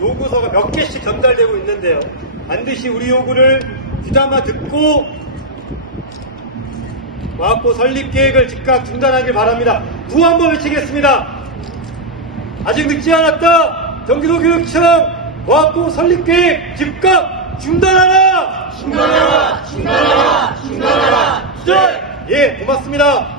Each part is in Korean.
요구서가 몇 개씩 전달되고 있는데요. 반드시 우리 요구를 귀담아 듣고 과학고 설립 계획을 즉각 중단하길 바랍니다. 구 한번 외치겠습니다. 아직 늦지 않았다. 경기도교육청 과학고 설립 계획 즉각 중단하라. 중단하라! 중단하라! 중단하라! 예, 고맙습니다.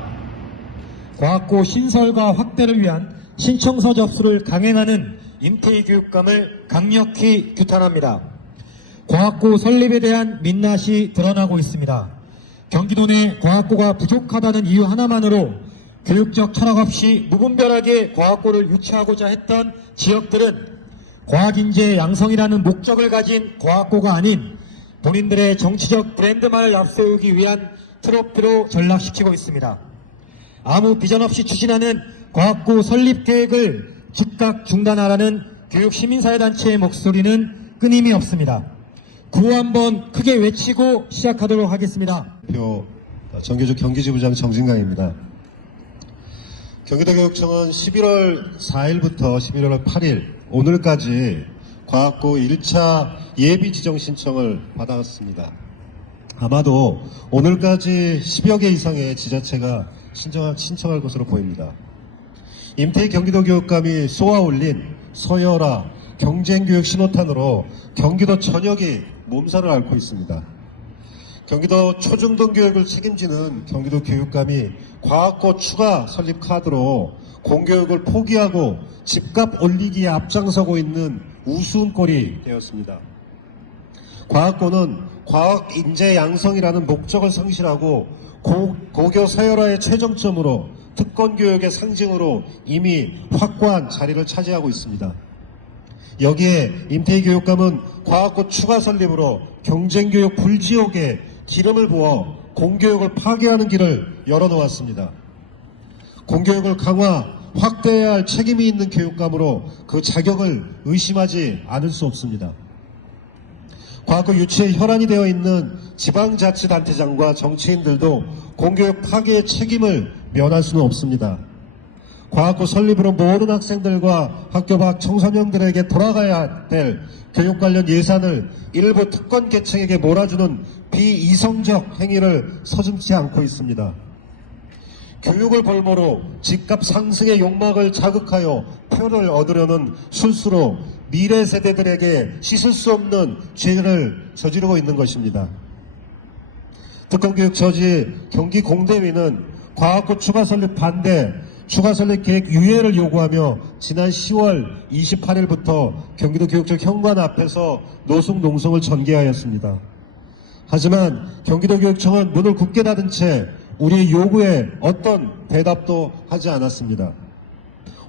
과학고 신설과 확대를 위한 신청서 접수를 강행하는 임태희 교육감을 강력히 규탄합니다. 과학고 설립에 대한 민낯이 드러나고 있습니다. 경기도 내 과학고가 부족하다는 이유 하나만으로 교육적 철학 없이 무분별하게 과학고를 유치하고자 했던 지역들은 과학인재 양성이라는 목적을 가진 과학고가 아닌 본인들의 정치적 브랜드만을 앞세우기 위한 트로피로 전락시키고 있습니다. 아무 비전 없이 추진하는 과학고 설립 계획을 즉각 중단하라는 교육시민사회단체의 목소리는 끊임이 없습니다. 구호 한번 크게 외치고 시작하도록 하겠습니다. 대표 정교조 경기지부장 정진강입니다. 경기도교육청은 11월 4일부터 11월 8일 오늘까지 과학고 1차 예비 지정 신청을 받아왔습니다. 아마도 오늘까지 10여 개 이상의 지자체가 신청할 것으로 보입니다. 임태희 경기도교육감이 쏘아올린 서열화 경쟁교육 신호탄으로 경기도 전역이 몸살을 앓고 있습니다. 경기도 초중등 교육을 책임지는 경기도 교육감이 과학고 추가 설립 카드로 공교육을 포기하고 집값 올리기에 앞장서고 있는 우스운 꼴이 되었습니다. 과학고는 과학 인재 양성이라는 목적을 성실하고 고교 서열화의 최정점으로 특권 교육의 상징으로 이미 확고한 자리를 차지하고 있습니다. 여기에 임태희 교육감은 과학고 추가 설립으로 경쟁교육 불지옥에 기름을 부어 공교육을 파괴하는 길을 열어놓았습니다. 공교육을 강화, 확대해야 할 책임이 있는 교육감으로 그 자격을 의심하지 않을 수 없습니다. 과학고 유치에 혈안이 되어 있는 지방자치단체장과 정치인들도 공교육 파괴의 책임을 면할 수는 없습니다. 과학고 설립으로 모든 학생들과 학교 밖 청소년들에게 돌아가야 될 교육 관련 예산을 일부 특권 계층에게 몰아주는 비이성적 행위를 서슴지 않고 있습니다. 교육을 볼모로 집값 상승의 욕망을 자극하여 표를 얻으려는 술수로 미래 세대들에게 씻을 수 없는 죄를 저지르고 있는 것입니다. 특권교육 저지 경기공대위는 과학고 추가 설립 반대, 추가 설립 계획 유예를 요구하며 지난 10월 28일부터 경기도 교육청 현관 앞에서 노숙 농성을 전개하였습니다. 하지만 경기도 교육청은 문을 굳게 닫은 채 우리의 요구에 어떤 대답도 하지 않았습니다.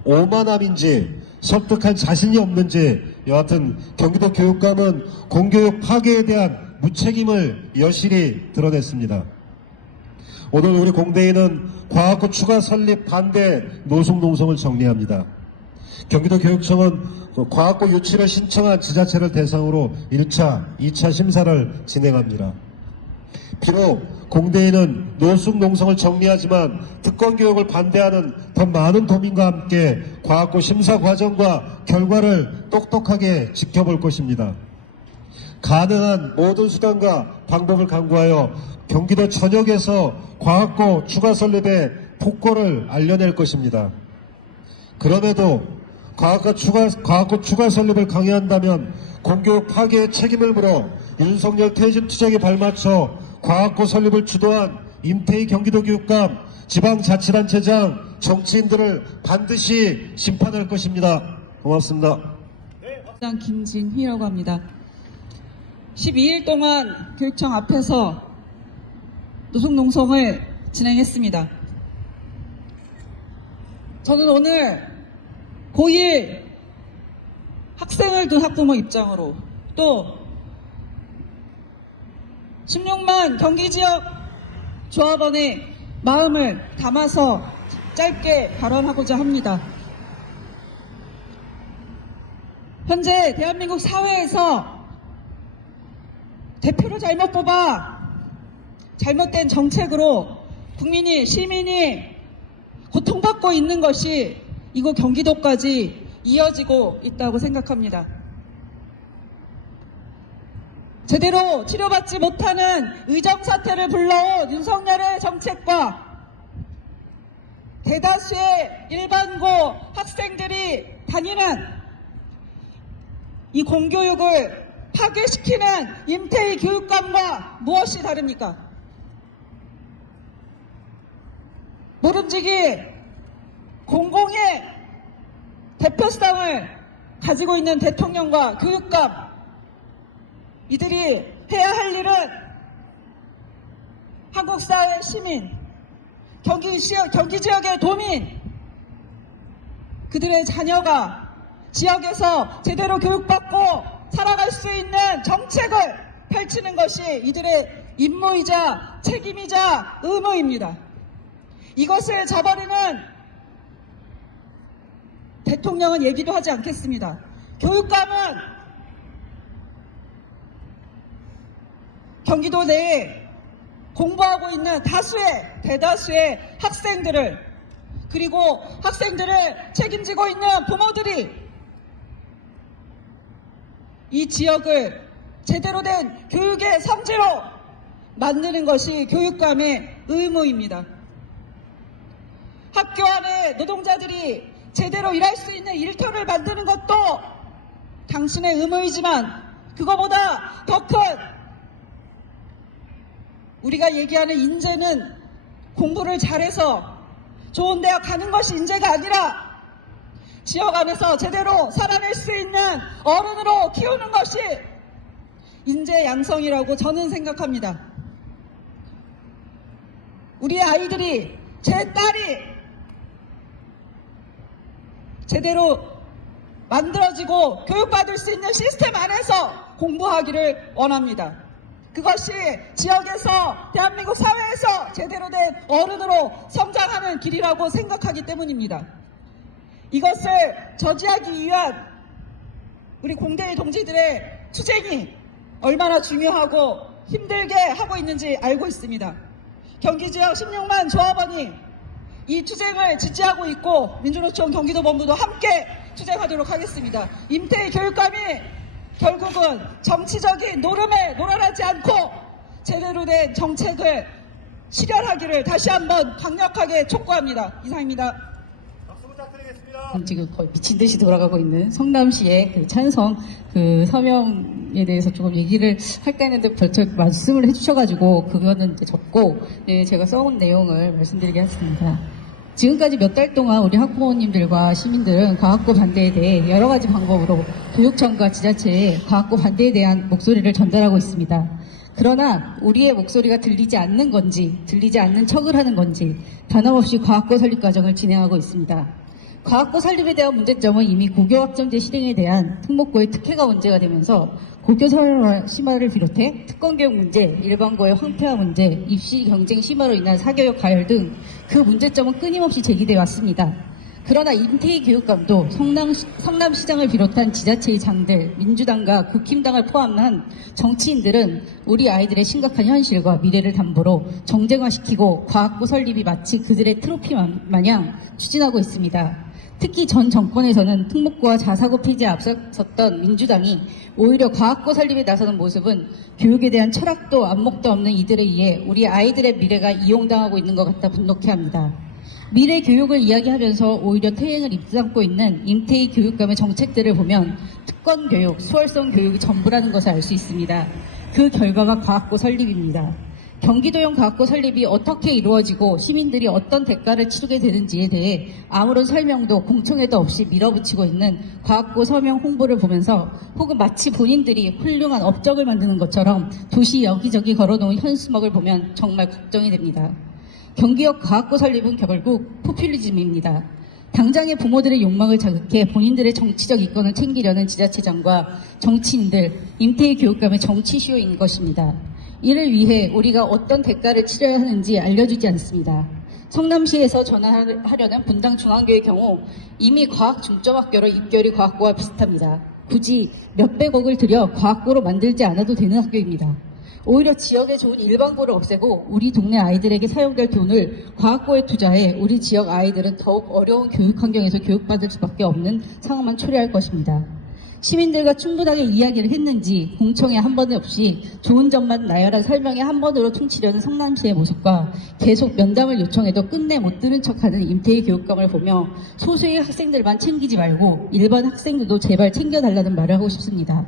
오만함인지 설득할 자신이 없는지 여하튼 경기도 교육감은 공교육 파괴에 대한 무책임을 여실히 드러냈습니다. 오늘 우리 공대위는 과학고 추가 설립 반대 노숙 농성을 정리합니다. 경기도 교육청은 과학고 유치를 신청한 지자체를 대상으로 1차, 2차 심사를 진행합니다. 비록 공대위는 노숙 농성을 정리하지만 특권교육을 반대하는 더 많은 도민과 함께 과학고 심사 과정과 결과를 똑똑하게 지켜볼 것입니다. 가능한 모든 수단과 방법을 강구하여 경기도 전역에서 과학고 추가 설립의 폭거를 알려낼 것입니다. 그럼에도 과학고 추가 설립을 강요한다면 공교육 파괴의 책임을 물어 윤석열 퇴진 투쟁에 발맞춰 과학고 설립을 주도한 임태희 경기도 교육감, 지방자치단체장, 정치인들을 반드시 심판할 것입니다. 고맙습니다. 김진희라고 합니다. 12일 동안 교육청 앞에서 노숙 농성을 진행했습니다. 저는 오늘 고1 학생을 둔 학부모 입장으로 또 16만 경기지역 조합원의 마음을 담아서 짧게 발언하고자 합니다. 현재 대한민국 사회에서 대표를 잘못 뽑아 잘못된 정책으로 국민이, 시민이 고통받고 있는 것이 이곳 경기도까지 이어지고 있다고 생각합니다. 제대로 치료받지 못하는 의정사태를 불러온 윤석열의 정책과 대다수의 일반고 학생들이 다니는 이 공교육을 파괴시키는 임태희 교육감과 무엇이 다릅니까? 모름지기 공공의 대표성을 가지고 있는 대통령과 교육감, 이들이 해야 할 일은 한국 사회 시민, 경기 지역의 도민, 그들의 자녀가 지역에서 제대로 교육받고 살아갈 수 있는 정책을 펼치는 것이 이들의 임무이자 책임이자 의무입니다. 이것을 저버리는 대통령은 얘기도 하지 않겠습니다. 교육감은 경기도 내에 공부하고 있는 대다수의 학생들을, 그리고 학생들을 책임지고 있는 부모들이 이 지역을 제대로 된 교육의 성지로 만드는 것이 교육감의 의무입니다. 학교 안에 노동자들이 제대로 일할 수 있는 일터를 만드는 것도 당신의 의무이지만, 그거보다 더 큰 우리가 얘기하는 인재는 공부를 잘해서 좋은 대학 가는 것이 인재가 아니라 지역 안에서 제대로 살아낼 수 있는 어른으로 키우는 것이 인재 양성이라고 저는 생각합니다. 우리 아이들이, 제 딸이 제대로 만들어지고 교육받을 수 있는 시스템 안에서 공부하기를 원합니다. 그것이 지역에서, 대한민국 사회에서 제대로 된 어른으로 성장하는 길이라고 생각하기 때문입니다. 이것을 저지하기 위한 우리 공대의 동지들의 투쟁이 얼마나 중요하고 힘들게 하고 있는지 알고 있습니다. 경기 지역 16만 조합원이 이 투쟁을 지지하고 있고, 민주노총 경기도본부도 함께 투쟁하도록 하겠습니다. 임태희 교육감이 결국은 정치적인 노름에 놀아나지 않고 제대로 된 정책을 실현하기를 다시 한번 강력하게 촉구합니다. 이상입니다. 박수 부탁드리겠습니다. 지금 거의 미친 듯이 돌아가고 있는 성남시의 그 찬성 그 서명에 대해서 조금 얘기를 할까 했는데 벌써 말씀을 해주셔가지고 그거는 이제 접고, 예, 제가 써온 내용을 말씀드리겠습니다. 지금까지 몇 달 동안 우리 학부모님들과 시민들은 과학고 반대에 대해 여러 가지 방법으로 교육청과 지자체에 과학고 반대에 대한 목소리를 전달하고 있습니다. 그러나 우리의 목소리가 들리지 않는 건지, 들리지 않는 척을 하는 건지 변함없이 과학고 설립 과정을 진행하고 있습니다. 과학고 설립에 대한 문제점은 이미 고교학점제 실행에 대한 특목고의 특혜가 문제가 되면서 고교 설화 심화를 비롯해 특권교육 문제, 일반고의 황폐화 문제, 입시 경쟁 심화로 인한 사교육 가열 등 그 문제점은 끊임없이 제기되어 왔습니다. 그러나 임태희 교육감도 성남시장을 비롯한 지자체의 장들, 민주당과 국힘당을 포함한 정치인들은 우리 아이들의 심각한 현실과 미래를 담보로 정쟁화시키고 과학고 설립이 마치 그들의 트로피 마냥 추진하고 있습니다. 특히 전 정권에서는 특목고와 자사고 폐지에 앞섰던 민주당이 오히려 과학고 설립에 나서는 모습은 교육에 대한 철학도 안목도 없는 이들에 의해 우리 아이들의 미래가 이용당하고 있는 것 같아 분노케 합니다. 미래 교육을 이야기하면서 오히려 퇴행을 입장고 있는 임태희 교육감의 정책들을 보면 특권 교육, 수월성 교육이 전부라는 것을 알 수 있습니다. 그 결과가 과학고 설립입니다. 경기도형 과학고 설립이 어떻게 이루어지고 시민들이 어떤 대가를 치르게 되는지에 대해 아무런 설명도 공청회도 없이 밀어붙이고 있는 과학고 서명 홍보를 보면서, 혹은 마치 본인들이 훌륭한 업적을 만드는 것처럼 도시 여기저기 걸어놓은 현수막을 보면 정말 걱정이 됩니다. 경기역 과학고 설립은 결국 포퓰리즘입니다. 당장의 부모들의 욕망을 자극해 본인들의 정치적 이권을 챙기려는 지자체장과 정치인들, 임태희 교육감의 정치 쇼인 것입니다. 이를 위해 우리가 어떤 대가를 치러야 하는지 알려주지 않습니다. 성남시에서 전환하려는 분당 중앙교의 경우 이미 과학 중점학교로 입결이 과학고와 비슷합니다. 굳이 몇백억을 들여 과학고로 만들지 않아도 되는 학교입니다. 오히려 지역에 좋은 일반고를 없애고 우리 동네 아이들에게 사용될 돈을 과학고에 투자해 우리 지역 아이들은 더욱 어려운 교육 환경에서 교육받을 수밖에 없는 상황만 초래할 것입니다. 시민들과 충분하게 이야기를 했는지 공청회 한 번 없이 좋은 점만 나열한 설명에 한 번으로 퉁치려는 성남시의 모습과 계속 면담을 요청해도 끝내 못 들은 척하는 임태희 교육감을 보며 소수의 학생들만 챙기지 말고 일반 학생들도 제발 챙겨달라는 말을 하고 싶습니다.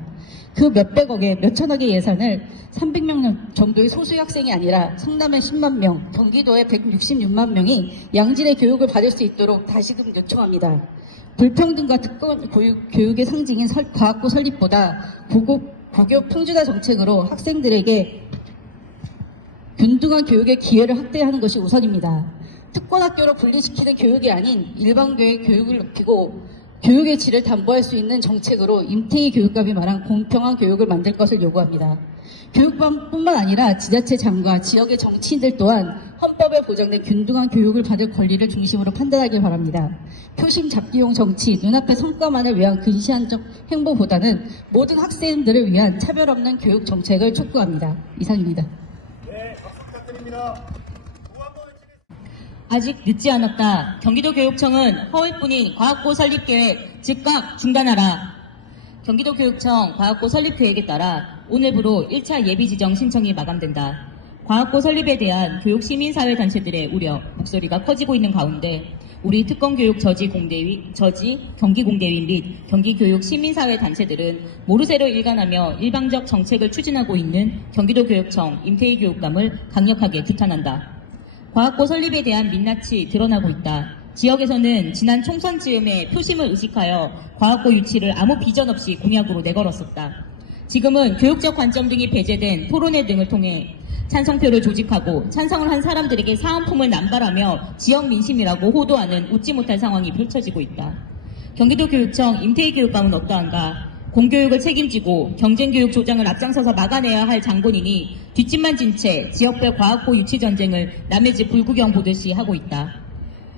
그 몇백억에 몇천억의 예산을 300명 정도의 소수의 학생이 아니라 성남의 10만 명, 경기도의 166만 명이 양질의 교육을 받을 수 있도록 다시금 요청합니다. 불평등과 특권 교육의 상징인 과학고 설립보다 고교 평준화 정책으로 학생들에게 균등한 교육의 기회를 확대하는 것이 우선입니다. 특권학교로 분리시키는 교육이 아닌 일반교의 교육을 높이고 교육의 질을 담보할 수 있는 정책으로 임태희 교육감이 말한 공평한 교육을 만들 것을 요구합니다. 교육뿐만 아니라 지자체장과 지역의 정치인들 또한 헌법에 보장된 균등한 교육을 받을 권리를 중심으로 판단하길 바랍니다. 표심 잡기용 정치, 눈앞의 성과만을 위한 근시안적 행보보다는 모든 학생들을 위한 차별 없는 교육 정책을 촉구합니다. 이상입니다. 네, 박수 부탁드립니다. 아직 늦지 않았다. 경기도교육청은 허위뿐인 과학고 설립 계획 즉각 중단하라. 경기도교육청 과학고 설립 계획에 따라 오늘부로 1차 예비 지정 신청이 마감된다. 과학고 설립에 대한 교육 시민사회 단체들의 우려, 목소리가 커지고 있는 가운데 우리 특권교육 경기공대위 및 경기교육 시민사회 단체들은 모르쇠로 일관하며 일방적 정책을 추진하고 있는 경기도교육청 임태희 교육감을 강력하게 규탄한다. 과학고 설립에 대한 민낯이 드러나고 있다. 지역에서는 지난 총선 즈음에 표심을 의식하여 과학고 유치를 아무 비전 없이 공약으로 내걸었었다. 지금은 교육적 관점 등이 배제된 토론회 등을 통해 찬성표를 조직하고 찬성을 한 사람들에게 사은품을 남발하며 지역 민심이라고 호도하는 웃지 못할 상황이 펼쳐지고 있다. 경기도교육청 임태희 교육감은 어떠한가? 공교육을 책임지고 경쟁교육 조장을 앞장서서 막아내야 할 장본인이 뒷짐만 진 채 지역별 과학고 유치 전쟁을 남의 집 불구경 보듯이 하고 있다.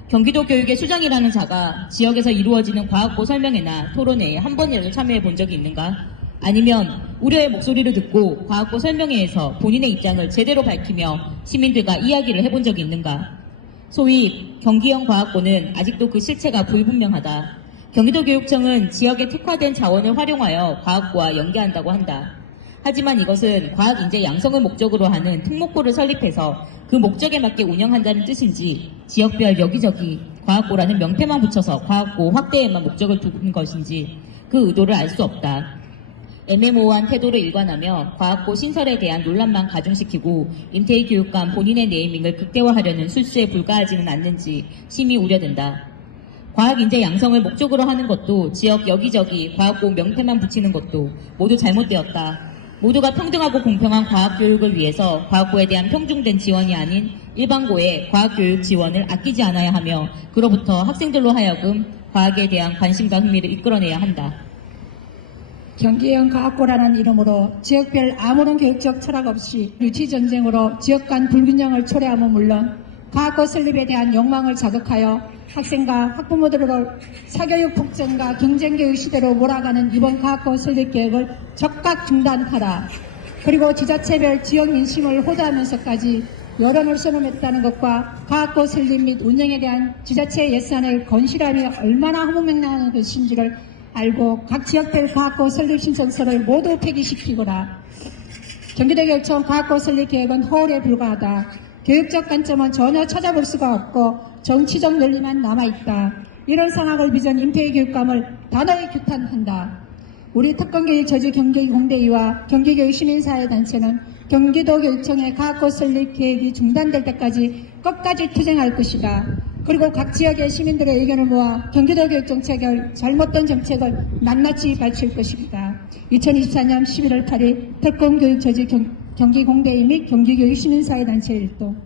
경기도 교육의 수장이라는 자가 지역에서 이루어지는 과학고 설명회나 토론회에 한 번이라도 참여해 본 적이 있는가? 아니면 우려의 목소리를 듣고 과학고 설명회에서 본인의 입장을 제대로 밝히며 시민들과 이야기를 해본 적이 있는가? 소위 경기형 과학고는 아직도 그 실체가 불분명하다. 경기도교육청은 지역의 특화된 자원을 활용하여 과학고와 연계한다고 한다. 하지만 이것은 과학인재 양성을 목적으로 하는 특목고를 설립해서 그 목적에 맞게 운영한다는 뜻인지 지역별 여기저기 과학고라는 명패만 붙여서 과학고 확대에만 목적을 두는 것인지 그 의도를 알 수 없다. 애매모호한 태도를 일관하며 과학고 신설에 대한 논란만 가중시키고 임태희 교육감 본인의 네이밍을 극대화하려는 술수에 불과하지는 않는지 심히 우려된다. 과학인재 양성을 목적으로 하는 것도 지역 여기저기 과학고 명패만 붙이는 것도 모두 잘못되었다. 모두가 평등하고 공평한 과학교육을 위해서 과학고에 대한 평중된 지원이 아닌 일반고의 과학교육 지원을 아끼지 않아야 하며 그로부터 학생들로 하여금 과학에 대한 관심과 흥미를 이끌어내야 한다. 경기형 과학고라는 이름으로 지역별 아무런 교육적 철학 없이 유치전쟁으로 지역 간 불균형을 초래함은 물론 과학고 설립에 대한 욕망을 자극하여 학생과 학부모들을 사교육 폭증과 경쟁교육 시대로 몰아가는 이번 과학고 설립 계획을 적극 중단하라. 그리고 지자체별 지역 민심을 호도하면서까지 여론을 선언했다는 것과 과학고 설립 및 운영에 대한 지자체 예산을 건실함이 얼마나 허무맹랑한 것인지를 알고 각 지역별 과학고 설립 신청서를 모두 폐기시키거라. 경기도교육청 과학고 설립 계획은 허울에 불과하다. 교육적 관점은 전혀 찾아볼 수가 없고 정치적 논리만 남아있다. 이런 상황을 빚은 임태희 교육감을 단호히 규탄한다. 우리 특권교육 저지 경기공대위와 경기교육 시민사회단체는 경기도교육청의 과학고 설립 계획이 중단될 때까지 끝까지 투쟁할 것이다. 그리고 각 지역의 시민들의 의견을 모아 경기도교육 정책을 잘못된 정책을 낱낱이 밝힐 것입니다. 2024년 11월 8일 특권교육 저지 경기공대위 및 경기교육 시민사회단체 일동